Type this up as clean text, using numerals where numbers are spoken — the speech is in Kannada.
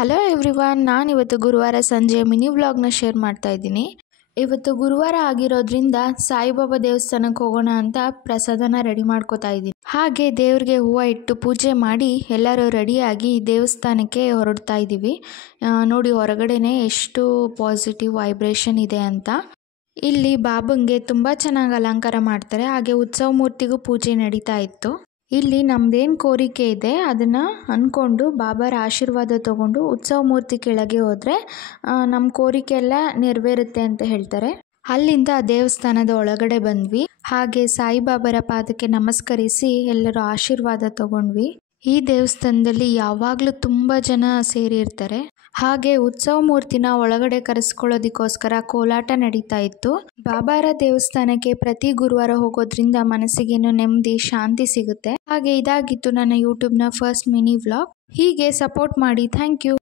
ಹಲೋ ಎವ್ರಿವನ್, ನಾನಿವತ್ತು ಗುರುವಾರ ಸಂಜೆ ಮಿನಿ ವ್ಲಾಗ್ನ ಶೇರ್ ಮಾಡ್ತಾ ಇದ್ದೀನಿ. ಇವತ್ತು ಗುರುವಾರ ಆಗಿರೋದ್ರಿಂದ ಸಾಯಿಬಾಬಾ ದೇವಸ್ಥಾನಕ್ಕೆ ಹೋಗೋಣ ಅಂತ ಪ್ರಸಾದನ ರೆಡಿ ಮಾಡ್ಕೋತಾ ಇದ್ದೀನಿ. ಹಾಗೆ ದೇವ್ರಿಗೆ ಹೂವು ಇಟ್ಟು ಪೂಜೆ ಮಾಡಿ ಎಲ್ಲರೂ ರೆಡಿಯಾಗಿ ದೇವಸ್ಥಾನಕ್ಕೆ ಹೊರಡ್ತಾ ಇದ್ದೀವಿ. ನೋಡಿ ಹೊರಗಡೆನೆ ಎಷ್ಟು ಪಾಸಿಟಿವ್ ವೈಬ್ರೇಷನ್ ಇದೆ ಅಂತ. ಇಲ್ಲಿ ಬಾಬಂಗೆ ತುಂಬ ಚೆನ್ನಾಗಿ ಅಲಂಕಾರ ಮಾಡ್ತಾರೆ. ಹಾಗೆ ಉತ್ಸವ ಮೂರ್ತಿಗೂ ಪೂಜೆ ನಡೀತಾ ಇತ್ತು. ಇಲ್ಲಿ ನಮ್ದೇನು ಕೋರಿಕೆ ಇದೆ ಅದನ್ನು ಅಂದ್ಕೊಂಡು ಬಾಬಾರ ಆಶೀರ್ವಾದ ತಗೊಂಡು ಉತ್ಸವ ಮೂರ್ತಿ ಕೆಳಗೆ ಹೋದರೆ ನಮ್ಮ ಕೋರಿಕೆ ಎಲ್ಲ ನೆರವೇರುತ್ತೆ ಅಂತ ಹೇಳ್ತಾರೆ. ಅಲ್ಲಿಂದ ದೇವಸ್ಥಾನದ ಒಳಗಡೆ ಬಂದ್ವಿ. ಹಾಗೆ ಸಾಯಿಬಾಬಾರ ಪಾದಕ್ಕೆ ನಮಸ್ಕರಿಸಿ ಎಲ್ಲರೂ ಆಶೀರ್ವಾದ ತಗೊಂಡ್ವಿ. ಈ ದೇವಸ್ಥಾನದಲ್ಲಿ ಯಾವಾಗಲೂ ತುಂಬ ಜನ ಸೇರಿರ್ತಾರೆ. ಹಾಗೆ ಉತ್ಸವ ಮೂರ್ತಿನ ಒಳಗಡೆ ಕರೆಸ್ಕೊಳ್ಳೋದಕ್ಕೋಸ್ಕರ ಕೋಲಾಟ ನಡೀತಾ ಇತ್ತು. ಬಾಬಾರ ದೇವಸ್ಥಾನಕ್ಕೆ ಪ್ರತಿ ಗುರುವಾರ ಹೋಗೋದ್ರಿಂದ ಮನಸ್ಸಿಗೇನು ನೆಮ್ಮದಿ, ಶಾಂತಿ ಸಿಗುತ್ತೆ. ಹಾಗೆ ಇದಾಗಿತ್ತು ನನ್ನ ಯೂಟ್ಯೂಬ್ನ ಫಸ್ಟ್ ಮಿನಿ ವ್ಲಾಗ್. ಹೀಗೆ ಸಪೋರ್ಟ್ ಮಾಡಿ. Thank you.